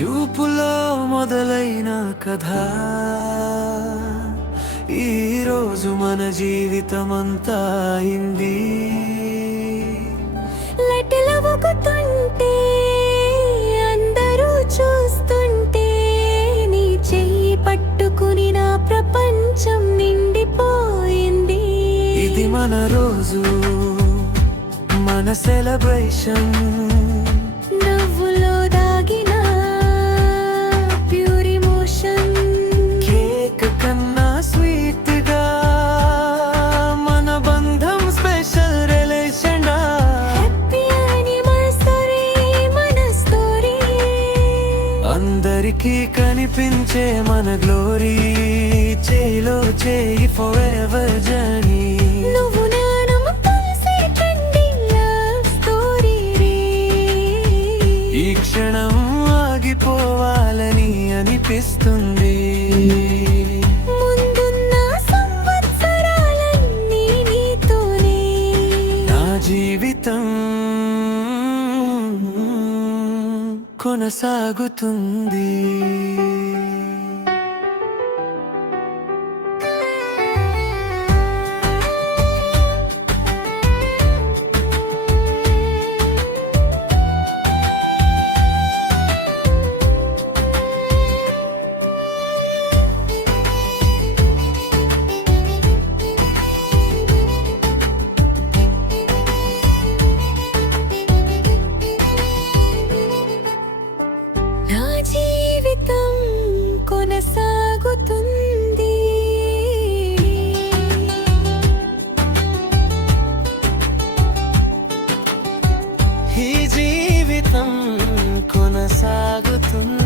చూపులో మొదలైన కథ ఈరోజు మన జీవితమంతా అయింది. లెటలవుతుంటే అందరూ చూస్తుంటే నీ చెయ్యి పట్టుకుని నా ప్రపంచం నిండిపోయింది. ఇది మన రోజు, మన సెలబ్రేషన్. నవ్వులో దాగిన ప్యూర్ ఎమోషన్, కేక్ కన్నా స్వీట్ గా మన బంధం స్పెషల్ రిలేషన్. హ్యాపీ యానివర్సరీ మన స్టోరీ. అందరికీ కనిపించే మన గ్లోరీ, చేయిలో చేయి ఫర్ ఎవర్ జర్నీ. నువ్వు నేను కలిసి ట్రెండింగ్ లవ్ స్టోరీ రే. ఈ క్షణం ఆగిపోవాలని అనిపిస్తుంది. ముందున్న సంవత్సరాలన్నీ నీతోనే. నా జీవితం కొనసాగుతుంది. నా జీవితం కొనసాగుతుంది. ఈ జీవితం కొనసాగుతుంది.